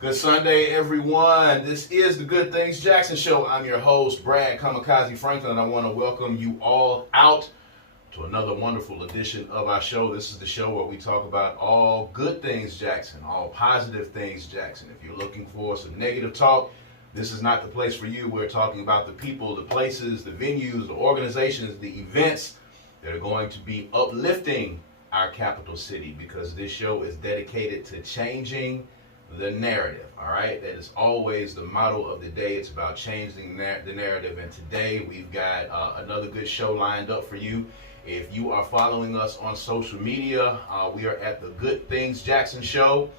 Good Sunday, everyone. This is the Good Things Jackson Show. I'm your host, Brad Kamikaze Franklin, and I want to welcome you all out to another wonderful edition of our show. This is the show where we talk about all good things Jackson, all positive things Jackson. If you're looking for some negative talk, this is not the place for you. We're talking about the people, the places, the venues, the organizations, the events that are going to be uplifting our capital city, because this show is dedicated to changing the narrative. All right, that is always the motto of the day. It's about changing the narrative, and today we've got another good show lined up for you. If you are following us on social media, we are at the Good Things Jackson Show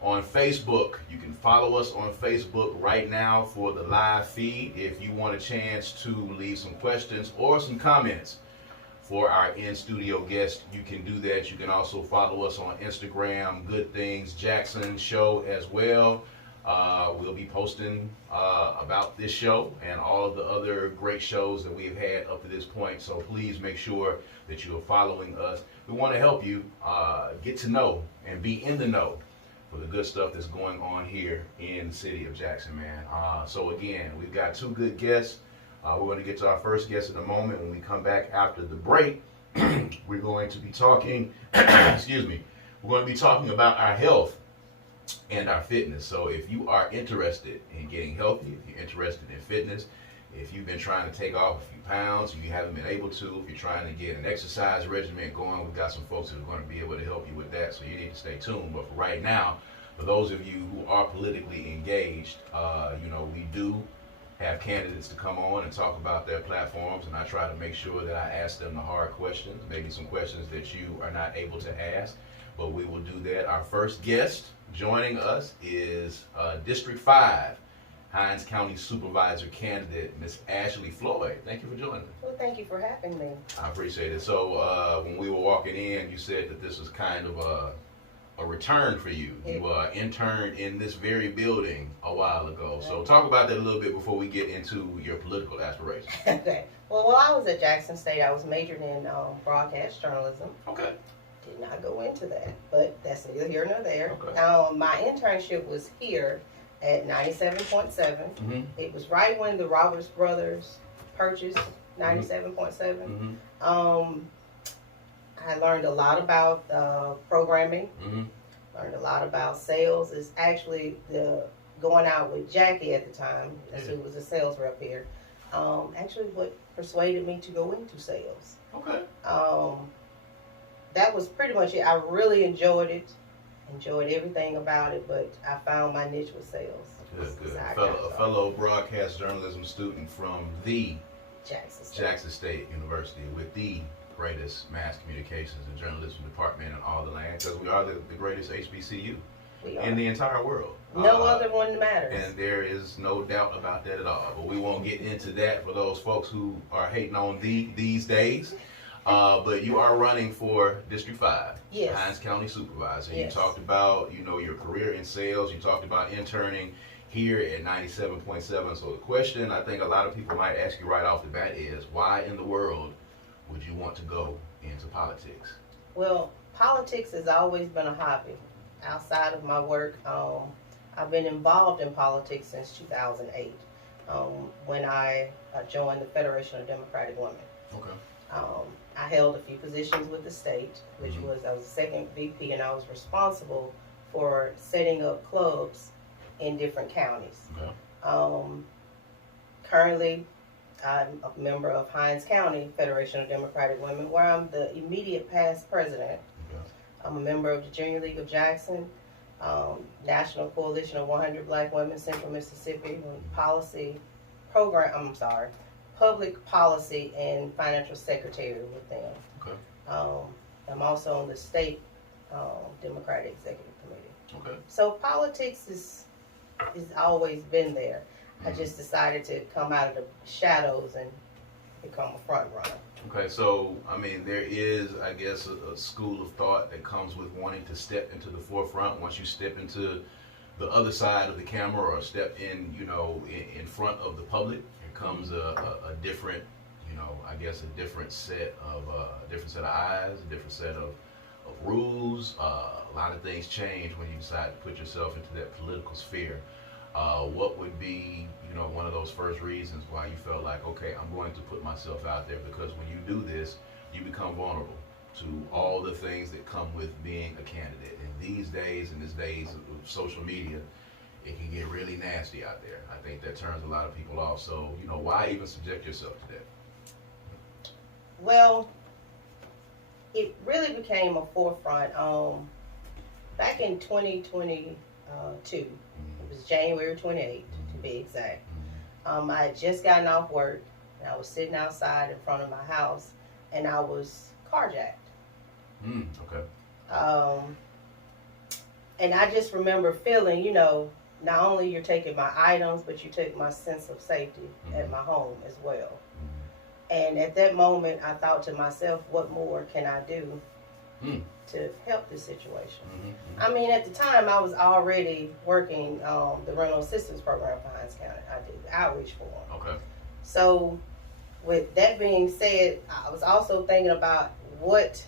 on Facebook. You can follow us on Facebook right now for the live feed. If you want a chance to leave some questions or some comments for our in-studio guest, you can do that. You can also follow us on Instagram, Good Things Jackson Show as well. We'll be posting about this show and all of the other great shows that we've had up to this point. So please make sure that you are following us. We want to help you get to know and be in the know for the good stuff that's going on here in the city of Jackson, man. So again, we've got two good guests. We're going to get to our first guest in a moment. When we come back after the break, we're going to be talking, excuse me, we're going to be talking about our health and our fitness. So if you are interested in getting healthy, if you're interested in fitness, if you've been trying to take off a few pounds, you haven't been able to, if you're trying to get an exercise regimen going, we've got some folks that are going to be able to help you with that. So you need to stay tuned. But for right now, for those of you who are politically engaged, we do have candidates to come on and talk about their platforms, and I try to make sure that I ask them the hard questions, maybe some questions that you are not able to ask, but we will do that. Our first guest joining us is District 5 Hinds County Supervisor candidate, Miss Ashley Floyd. Thank you for joining me. Well, thank you for having me. I appreciate it. So when we were walking in, you said that this was kind of a return for you. You interned in this very building a while ago. So talk about that a little bit before we get into your political aspirations. Okay. Well, while I was at Jackson State, I was majoring in broadcast journalism. Okay. Did not go into that, but that's neither here nor there. Okay. My internship was here at 97.7. Mm-hmm. It was right when the Roberts brothers purchased 97.7. Mm-hmm. I learned a lot about programming, learned a lot about sales. It's actually going out with Jackie at the time, who was a sales rep here, actually what persuaded me to go into sales. Okay. That was pretty much it. I really enjoyed it, enjoyed everything about it, but I found my niche with sales. Good. A fellow broadcast journalism student from the Jackson State University with the greatest mass communications and journalism department in all the land, because we are the greatest HBCU in the entire world. No other one matters. And there is no doubt about that at all. But we won't get into that for those folks who are hating on these days. But you are running for District 5, yes. Hinds County Supervisor. Yes. You talked about, your career in sales. You talked about interning here at 97.7. So the question I think a lot of people might ask you right off the bat is, why in the world would you want to go into politics? Well, politics has always been a hobby. Outside of my work, I've been involved in politics since 2008, when I joined the Federation of Democratic Women. Okay. I held a few positions with the state, which I was the second VP, and I was responsible for setting up clubs in different counties. Okay. Currently, I'm a member of Hinds County Federation of Democratic Women, where I'm the immediate past president. Okay. I'm a member of the Junior League of Jackson, National Coalition of 100 Black Women, Central Mississippi, public policy and financial secretary with them. Okay. I'm also on the state Democratic Executive Committee. Okay. So politics is always been there. I just decided to come out of the shadows and become a front runner. Okay, so, there is, I guess, a school of thought that comes with wanting to step into the forefront. Once you step into the other side of the camera or step in, in front of the public, here comes a different, a different set of eyes, a different set of of rules. A lot of things change when you decide to put yourself into that political sphere. What would be, one of those first reasons why you felt like, okay, I'm going to put myself out there? Because when you do this, you become vulnerable to all the things that come with being a candidate. And these days, in these days of social media, it can get really nasty out there. I think that turns a lot of people off. So, why even subject yourself to that? Well, it really became a forefront back in 2022. It was January 28th, to be exact. I had just gotten off work, and I was sitting outside in front of my house, and I was carjacked. Okay. And I just remember feeling, not only you're taking my items, but you take my sense of safety at my home as well. And at that moment, I thought to myself, what more can I do to help this situation? I mean, at the time, I was already working the rental assistance program for Hinds County. I did outreach for them. Okay. So with that being said, I was also thinking about what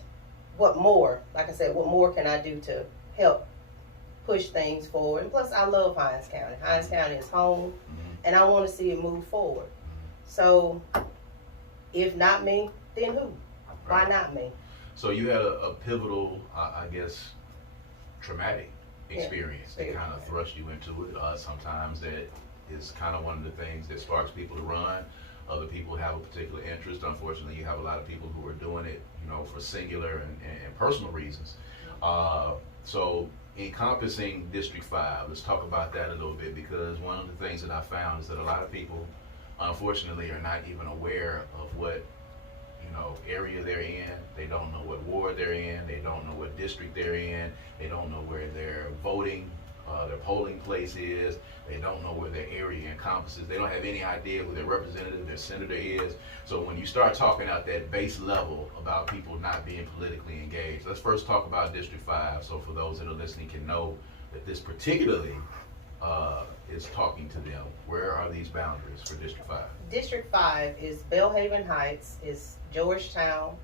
more, like I said, what more can I do to help push things forward? And plus, I love Hinds County. Hinds County is home, and I want to see it move forward. So if not me, then who? Why not me? So you had a pivotal, I guess, traumatic experience that kind of thrust you into it. Sometimes that is kind of one of the things that sparks people to run. Other people have a particular interest. Unfortunately, you have a lot of people who are doing it, for singular and personal reasons. So encompassing District 5, let's talk about that a little bit, because one of the things that I found is that a lot of people, unfortunately, are not even aware of what area they're in. They don't know what ward they're in. They don't know what district they're in. They don't know where their voting, their polling place is. They don't know where their area encompasses. They don't have any idea who their representative, their senator is. So when you start talking at that base level about people not being politically engaged, let's first talk about District 5. So for those that are listening can know that this particularly is talking to them. Where are these boundaries for District 5? District 5 is Bellhaven Heights, is Georgetown,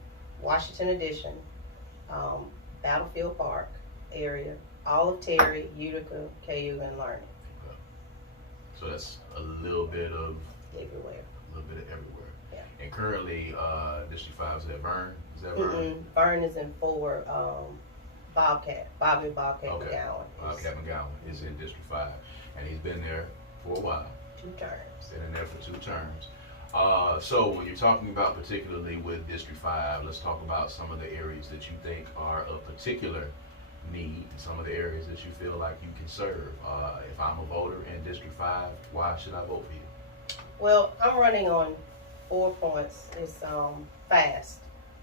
Washington Addition, Battlefield Park area, all of Terry, Utica, KU, and Learning. Okay. So that's a little bit of everywhere. Yeah. And currently, District 5 is at Vern. Is that Vern? Vern is in 4. Bobby McGowan. Bobcat McGowan is in District 5, and he's been there for a while. 2 terms. Been in there for 2 terms. So when you're talking about particularly with District 5, let's talk about some of the areas that you think are of particular need, some of the areas that you feel like you can serve. If I'm a voter in District 5, why should I vote for you? Well, I'm running on 4 points. It's fast.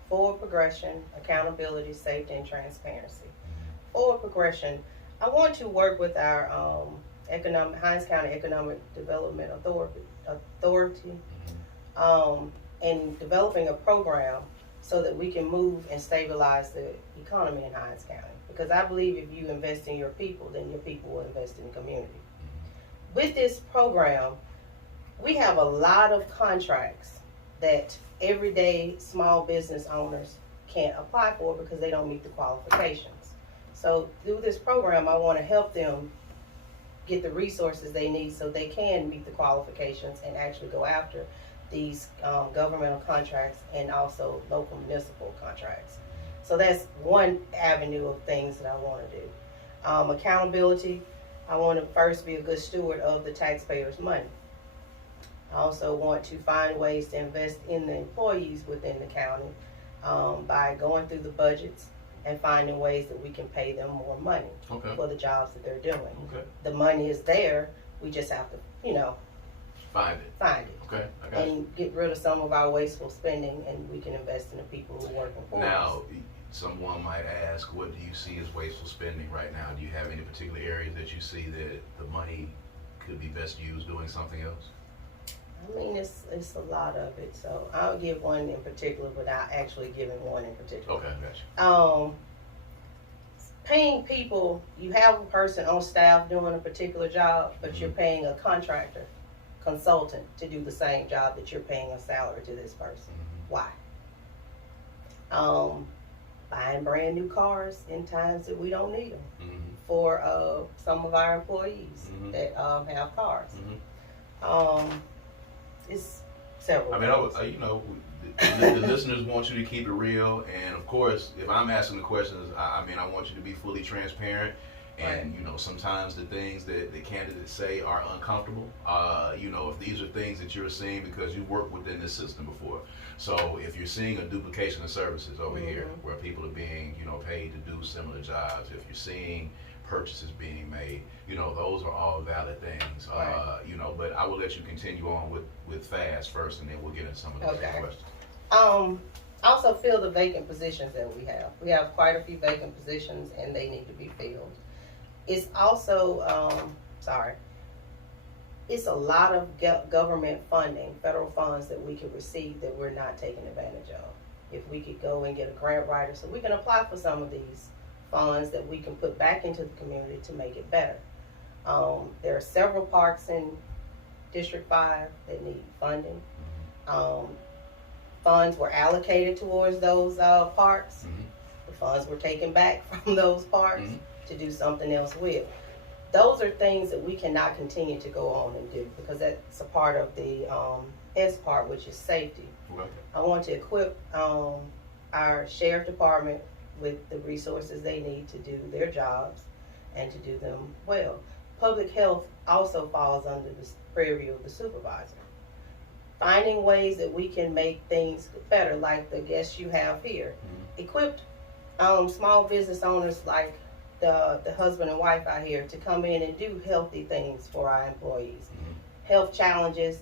Forward progression, accountability, safety, and transparency. Forward progression, I want to work with our Hinds County Economic Development Authority in developing a program so that we can move and stabilize the economy in Hinds County. Because I believe if you invest in your people, then your people will invest in the community. With this program, we have a lot of contracts that everyday small business owners can't apply for because they don't meet the qualifications. So through this program, I want to help them get the resources they need so they can meet the qualifications and actually go after these governmental contracts and also local municipal contracts. So that's one avenue of things that I want to do. Accountability, I want to first be a good steward of the taxpayers' money. I also want to find ways to invest in the employees within the county by going through the budgets and finding ways that we can pay them more money for the jobs that they're doing. The money is there, we just have to, find it. Okay, I got and get rid of some of our wasteful spending, and we can invest in the people who are working for us. Now, someone might ask, what do you see as wasteful spending right now? Do you have any particular areas that you see that the money could be best used doing something else? I mean, it's a lot of it. So I'll give one in particular without actually giving one in particular. Okay, gotcha. Paying people, you have a person on staff doing a particular job, but you're paying a contractor, consultant to do the same job that you're paying a salary to this person. Why? buying brand new cars in times that we don't need them Mm-hmm. for some of our employees Mm-hmm. that have cars. Mm-hmm. It's several. I mean, you know, the listeners want you to keep it real, and of course, if I'm asking the questions, I mean, I want you to be fully transparent. And you know, sometimes the things that the candidates say are uncomfortable. You know, if these are things that you're seeing because you worked within this system before. So if you're seeing a duplication of services over here, where people are being, you know, paid to do similar jobs, if you're seeing purchases being made, you know, those are all valid things. You know, but I will let you continue on with FAST first, and then we'll get into some of the questions. I also fill the vacant positions that we have. We have quite a few vacant positions, and they need to be filled. It's also, it's a lot of government funding, federal funds that we could receive that we're not taking advantage of. If we could go and get a grant writer so we can apply for some of these funds that we can put back into the community to make it better. There are several parks in District 5 that need funding. Funds were allocated towards those parks. The funds were taken back from those parks to do something else with. Those are things that we cannot continue to go on and do, because that's a part of the S part, which is safety. Right. I want to equip our sheriff department with the resources they need to do their jobs and to do them well. Public health also falls under the purview of the supervisor. Finding ways that we can make things better, like the guests you have here. Equipped small business owners like the husband and wife out here to come in and do healthy things for our employees. Health challenges,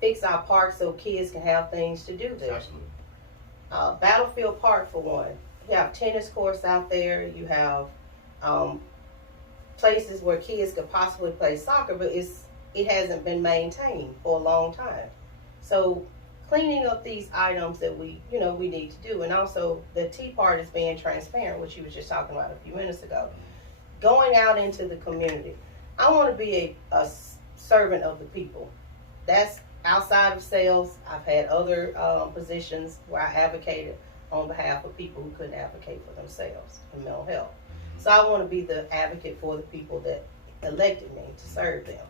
fix our parks so kids can have things to do there. Absolutely. Battlefield Park, for one. You have tennis courts out there. You have places where kids could possibly play soccer, but it hasn't been maintained for a long time. So cleaning up these items that we need to do. And also the T part is being transparent, which you was just talking about a few minutes ago. Going out into the community. I want to be a servant of the people. That's outside of sales. I've had other positions where I advocated on behalf of people who couldn't advocate for themselves in mental health. So I want to be the advocate for the people that elected me to serve them.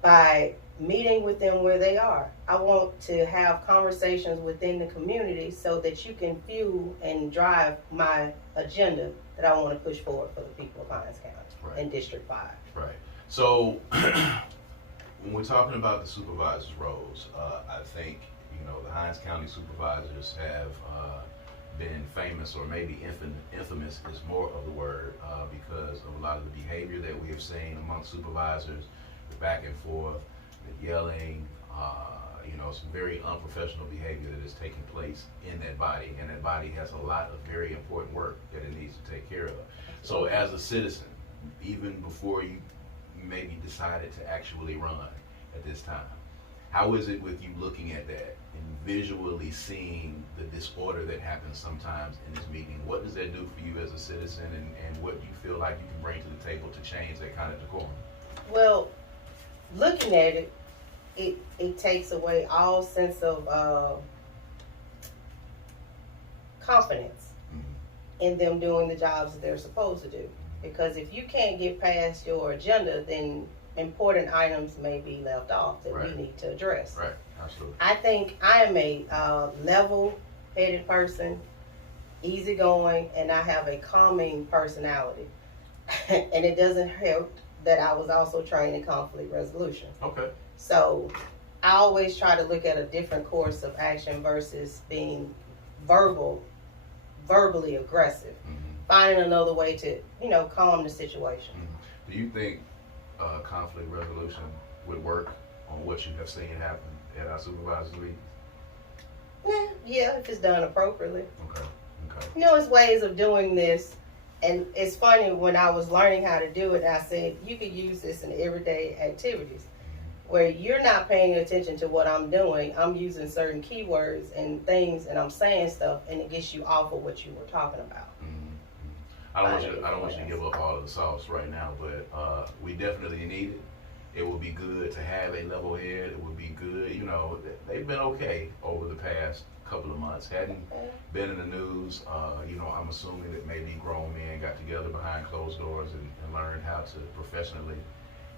By meeting with them where they are. I want to have conversations within the community so that you can fuel and drive my agenda that I want to push forward for the people of Hinds County and District 5. Right. So when we're talking about the supervisors' roles, I think, you know, the Hinds County supervisors have been famous, or maybe infamous is more of the word, because of a lot of the behavior that we have seen among supervisors, the back and forth, the yelling, you know, some very unprofessional behavior that is taking place in that body, and that body has a lot of very important work that it needs to take care of. So as a citizen, even before you maybe decided to actually run at this time, how is it with you looking at that and visually seeing the disorder that happens sometimes in this meeting? What does that do for you as a citizen, and what do you feel like you can bring to the table to change that kind of decorum? Well, looking at it, it takes away all sense of confidence in them doing the jobs that they're supposed to do. Because if you can't get past your agenda, then important items may be left off that we need to address. Right, absolutely. I think I am a level-headed person, easygoing, and I have a calming personality. And it doesn't help that I was also trained in conflict resolution. Okay. So I always try to look at a different course of action versus being verbally aggressive. Finding another way to, calm the situation. Do you think conflict resolution would work on what you have seen happen at our supervisors' meetings? Yeah, if it's done appropriately. Okay. There's ways of doing this. And it's funny, when I was learning how to do it, I said, you could use this in everyday activities where you're not paying attention to what I'm doing. I'm using certain keywords and things, and I'm saying stuff, and it gets you off of what you were talking about. I don't want you to give up all of the sauce right now, but we definitely need it. It would be good to have a level head. It would be good, they've been okay over the past couple of months. Hadn't been in the news. I'm assuming that maybe grown men got together behind closed doors and learned how to professionally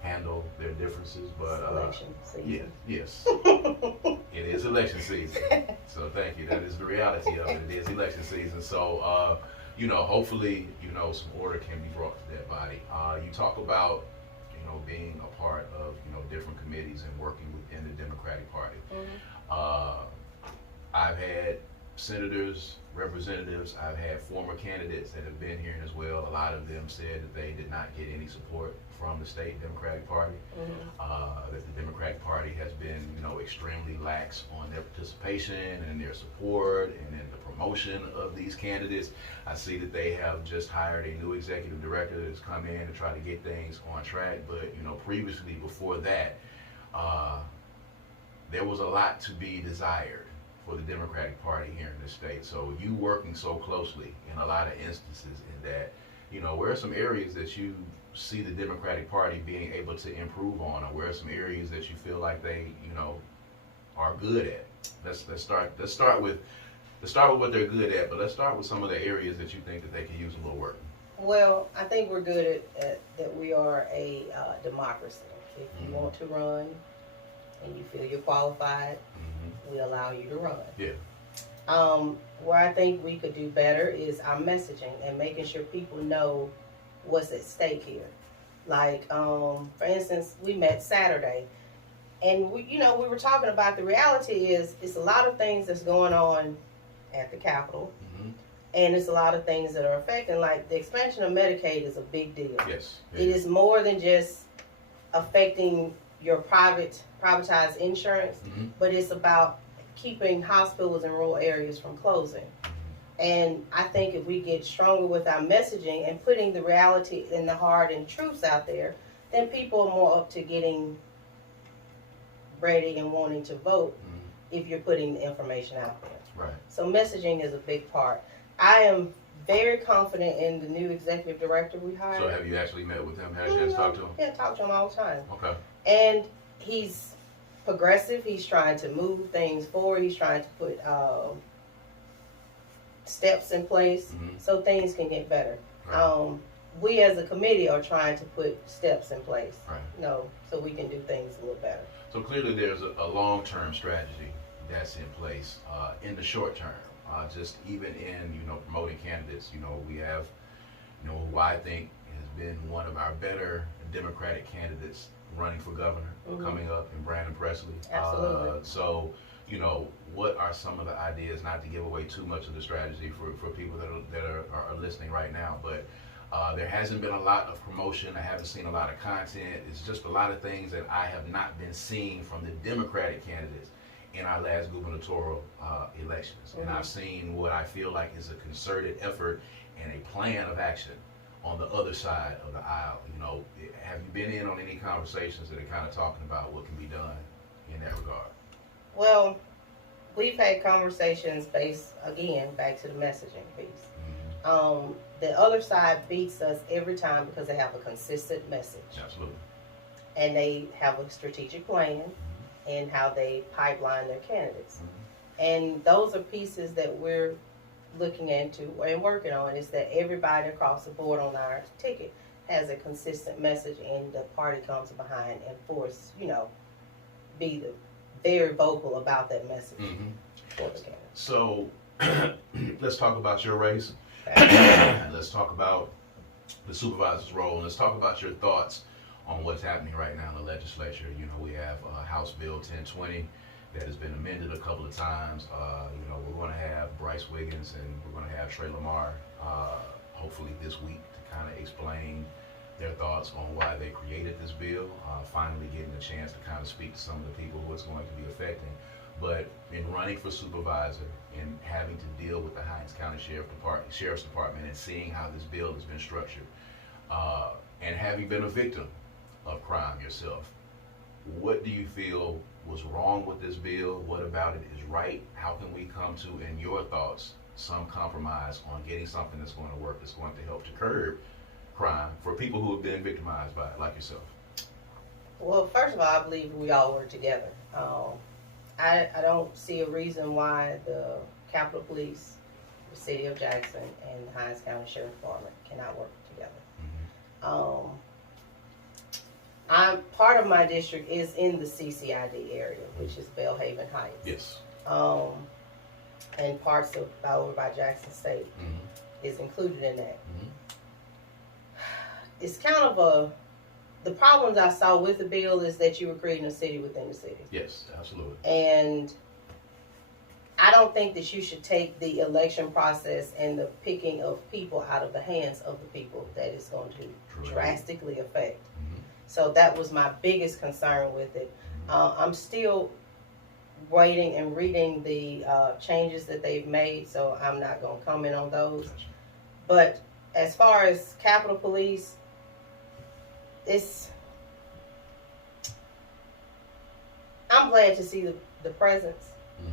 handle their differences. But election season. Yes, it is election season. So thank you. That is the reality of it. It is election season. So hopefully some order can be brought to that body. You talk about being a part of different committees and working within the Democratic Party. I've had senators, representatives, I've had former candidates that have been here as well. A lot of them said that they did not get any support from the state Democratic Party, that the Democratic Party has been, extremely lax on their participation and their support and in the promotion of these candidates. I see that they have just hired a new executive director that's come in to try to get things on track. But, previously, before that, there was a lot to be desired for the Democratic Party here in this state. So you working so closely in a lot of instances in that, where are some areas that you see the Democratic Party being able to improve on, or where are some areas that you feel like they, are good at? Let's start with what they're good at, but let's start with some of the areas that you think that they could use a little work. Well, I think we're good at that we are a democracy. If you want to run and you feel you're qualified, we allow you to run. Yeah. Where I think we could do better is our messaging and making sure people know what's at stake here. Like, for instance, we met Saturday, and we were talking about the reality is it's a lot of things that's going on at the Capitol, and it's a lot of things that are affecting. Like the expansion of Medicaid is a big deal. Yes. It is more than just affecting your privatized insurance, but it's about keeping hospitals in rural areas from closing. And I think if we get stronger with our messaging and putting the reality and the hard and truths out there, then people are more up to getting ready and wanting to vote if you're putting the information out there. Right. So messaging is a big part. I am very confident in the new executive director we hired. So have you actually met with him? Had a chance to talk to him? Yeah, talk to him all the time. Okay. And he's progressive. He's trying to move things forward. He's trying to put steps in place so things can get better. Right. We as a committee are trying to put steps in place, so we can do things a little better. So clearly there's a long-term strategy that's in place. In the short term, just even in, promoting candidates, we have, who I think has been one of our better Democratic candidates running for governor coming up in Brandon Presley. Absolutely. So, what are some of the ideas, not to give away too much of the strategy for people that are listening right now, but there hasn't been a lot of promotion. I haven't seen a lot of content. It's just a lot of things that I have not been seeing from the Democratic candidates in our last gubernatorial elections. And I've seen what I feel like is a concerted effort and a plan of action on the other side of the aisle. Have you been in on any conversations that are kind of talking about what can be done in that regard? Well, we've had conversations based, again, back to the messaging piece. The other side beats us every time because they have a consistent message. Absolutely. And they have a strategic plan and how they pipeline their candidates. And those are pieces that we're looking into and working on, is that everybody across the board on our ticket has a consistent message, and the party comes behind and force, be very vocal about that message for the candidates. So let's talk about your race. Let's talk about the supervisor's role, and let's talk about your thoughts on what's happening right now in the legislature. We have House Bill 1020 that has been amended a couple of times. We're going to have Bryce Wiggins and we're going to have Trey Lamar hopefully this week to kind of explain their thoughts on why they created this bill, finally getting a chance to kind of speak to some of the people who it's going to be affecting. But in running for supervisor and having to deal with the Hinds County Sheriff's Department and seeing how this bill has been structured, and having been a victim of crime yourself, what do you feel was wrong with this bill? What about it is right? How can we come to, in your thoughts, some compromise on getting something that's going to work, that's going to help to curb crime for people who have been victimized by it, like yourself? Well, first of all, I believe we all work together. I don't see a reason why the Capitol Police, the City of Jackson, and the Hinds County Sheriff Department cannot work together. Mm-hmm. I'm part of my district is in the CCID area, which is Bellhaven Heights. Yes. And parts of over by Jackson State is included in that. It's kind of the problems I saw with the bill is that you were creating a city within the city. Yes, absolutely. And I don't think that you should take the election process and the picking of people out of the hands of the people that is going to drastically affect. So that was my biggest concern with it. I'm still waiting and reading the changes that they've made, so I'm not going to comment on those. Gotcha. But as far as Capitol Police, I'm glad to see the presence.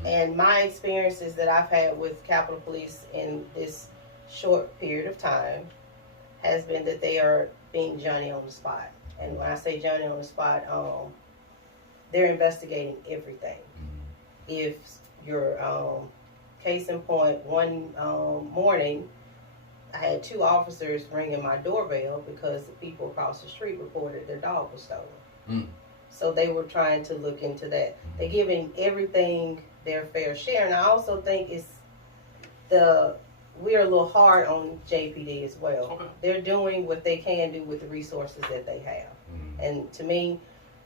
And my experiences that I've had with Capitol Police in this short period of time has been that they are being Johnny on the spot. And when I say Johnny on the spot, they're investigating everything. If your case in point, one morning, I had 2 officers ringing my doorbell because the people across the street reported their dog was stolen. So they were trying to look into that. They're giving everything their fair share. And I also think we're a little hard on JPD as well. Okay. They're doing what they can do with the resources that they have. And to me,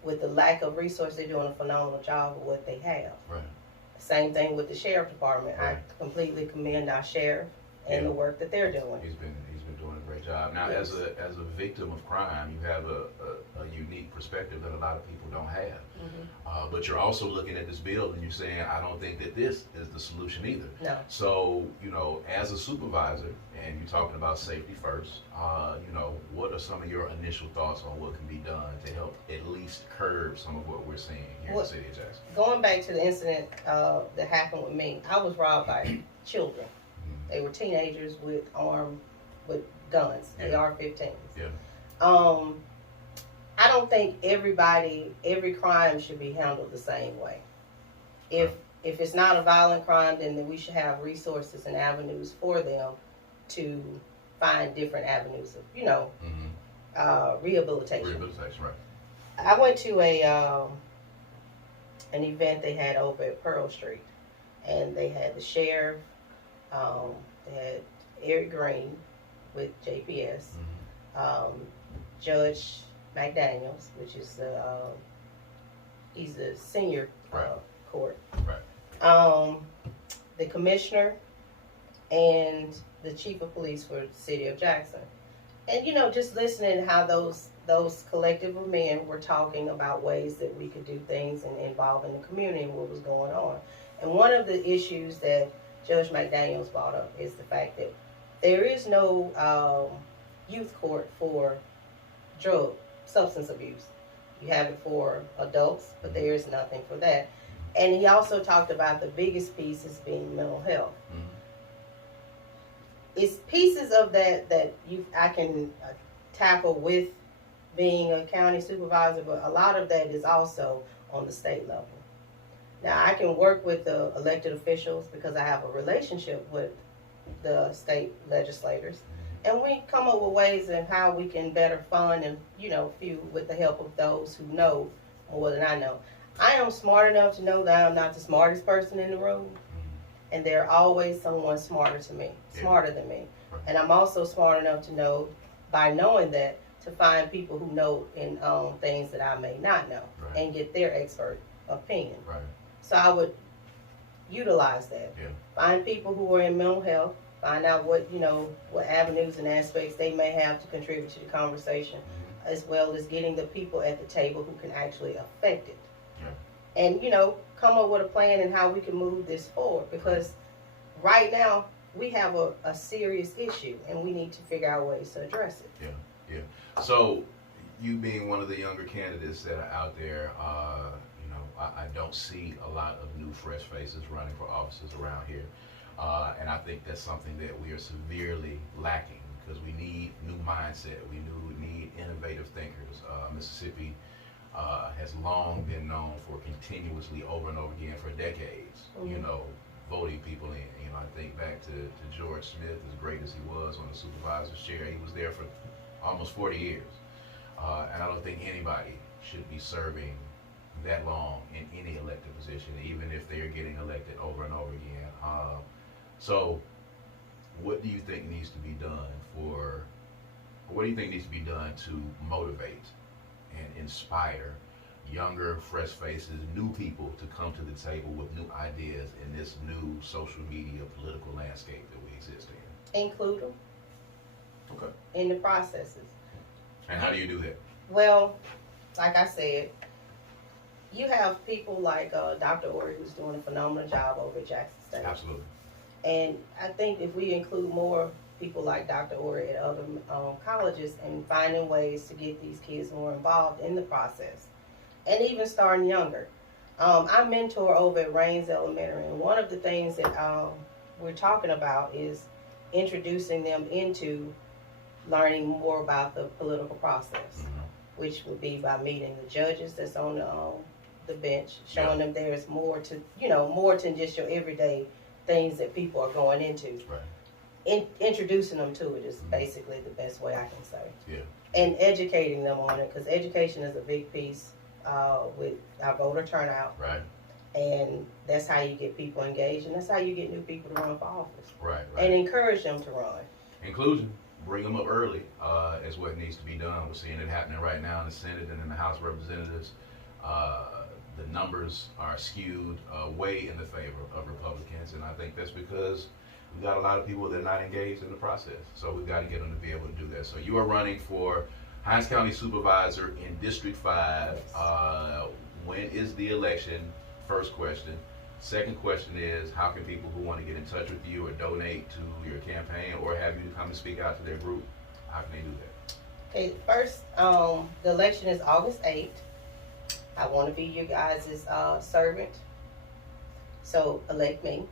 with the lack of resources, they're doing a phenomenal job of what they have. Right. Same thing with the sheriff department. Right. I completely commend our sheriff and the work that they're doing. He's been doing a great job. Now, Yes. as a victim of crime, you have a unique perspective that a lot of people don't have. But you're also looking at this bill and you're saying, I don't think that this is the solution either. No. So, as a supervisor, and you're talking about safety first, what are some of your initial thoughts on what can be done to help at least curb some of what we're seeing here in the city of Jackson? Going back to the incident that happened with me, I was robbed by children. They were teenagers with guns, AR-15s. Yeah. I don't think every crime should be handled the same way. If it's not a violent crime, then we should have resources and avenues for them to find different avenues of, rehabilitation. Rehabilitation, right. I went to an event they had over at Pearl Street, and they had the sheriff, they had Eric Green with JPS, Judge McDaniels, which is he's the senior court. Right. The commissioner and the chief of police for the city of Jackson. And just listening to how those collective of men were talking about ways that we could do things and involving the community and what was going on. And one of the issues that Judge McDaniels brought up is the fact that there is no youth court for substance abuse. You have it for adults, but there is nothing for that. And he also talked about the biggest piece as being mental health. It's pieces of that I can tackle with being a county supervisor, but a lot of that is also on the state level. Now, I can work with the elected officials because I have a relationship with the state legislators, and we come up with ways in how we can better fund and, with the help of those who know more than I know. I am smart enough to know that I'm not the smartest person in the room, and there's always someone smarter than me. Right. And I'm also smart enough to know, by knowing that, to find people who know in things that I may not know, and get their expert opinion. Right. So I would utilize that. Yeah. Find people who are in mental health, find out what avenues and aspects they may have to contribute to the conversation, as well as getting the people at the table who can actually affect it. Yeah. And, come up with a plan and how we can move this forward, because right now we have a serious issue and we need to figure out ways to address it. Yeah. So, you being one of the younger candidates that are out there, I don't see a lot of new, fresh faces running for offices around here. And I think that's something that we are severely lacking, because we need new mindset. We need innovative thinkers. Mississippi has long been known for continuously over and over again for decades, voting people in. I think back to George Smith, as great as he was on the supervisor's chair, he was there for almost 40 years. And I don't think anybody should be serving that long in any elected position, even if they are getting elected over and over again. So what do you think needs to be done to motivate and inspire younger, fresh faces, new people to come to the table with new ideas in this new social media political landscape that we exist in? Include them. Okay. In the processes. And how do you do that? Well, like I said, you have people like Dr. Ori, who's doing a phenomenal job over at Jackson State. Absolutely. And I think if we include more people like Dr. Ori at other colleges and finding ways to get these kids more involved in the process, and even starting younger. I mentor over at Rains Elementary, and one of the things that we're talking about is introducing them into learning more about the political process, which would be by meeting the judges that's on the bench, showing them there's more to, more than just your everyday things that people are going into. Right. Introducing them to it is basically the best way I can say. Yeah. And educating them on it, because education is a big piece with our voter turnout. Right. And that's how you get people engaged, and that's how you get new people to run for office. Right. And encourage them to run. Inclusion. Bring them up early is what needs to be done. We're seeing it happening right now in the Senate and in the House of Representatives. The numbers are skewed way in the favor of Republicans, and I think that's because we've got a lot of people that are not engaged in the process. So we've got to get them to be able to do that. So you are running for Hinds County Supervisor in District 5. Yes. When is the election? First question. Second question is, how can people who want to get in touch with you or donate to your campaign or have you to come and speak out to their group, how can they do that? Okay, first, the election is August 8th. I want to be your guys' servant, so elect me.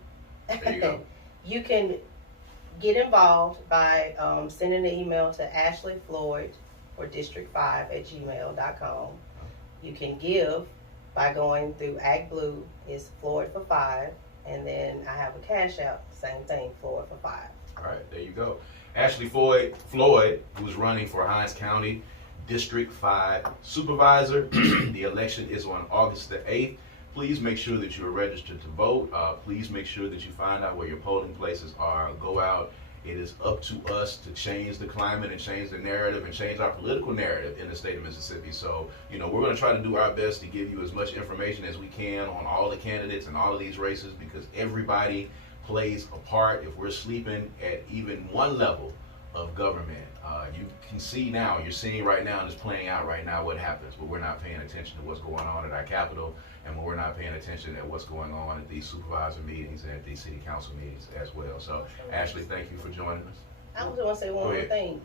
There you go. You can get involved by sending an email to Ashley Floyd or district5@gmail.com. You can give by going through ActBlue, is Floyd for 5, and then I have a cash out, same thing, Floyd for 5. All right, there you go. Ashley Floyd, who's running for Hinds County District 5 Supervisor. The election is on August the 8th. Please make sure that you are registered to vote. Please make sure that you find out where your polling places are. Go out. It is up to us to change the climate and change the narrative and change our political narrative in the state of Mississippi. So, we're going to try to do our best to give you as much information as we can on all the candidates and all of these races, because everybody plays a part. If we're sleeping at even one level of government, you can see now, you're seeing right now, and it's playing out right now what happens, but we're not paying attention to what's going on at our Capitol, and when we're not paying attention at what's going on at these supervisor meetings and at these city council meetings as well. So, Ashley, thank you for joining us. I just want to say one more thing.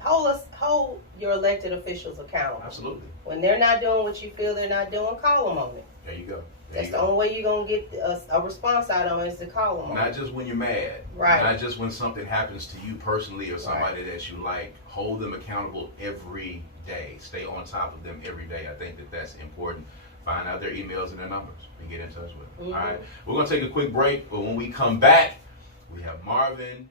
Hold your elected officials accountable. Absolutely. When they're not doing what you feel they're not doing, call them on it. There you go. That's the only way you're going to get a response out of them is to call them on Not it. just when you're mad. Right. Not just when something happens to you personally or somebody that you like. Hold them accountable every day. Stay on top of them every day. I think that that's important. Find out their emails and their numbers and get in touch with them. All right. We're going to take a quick break, but when we come back, we have Marvin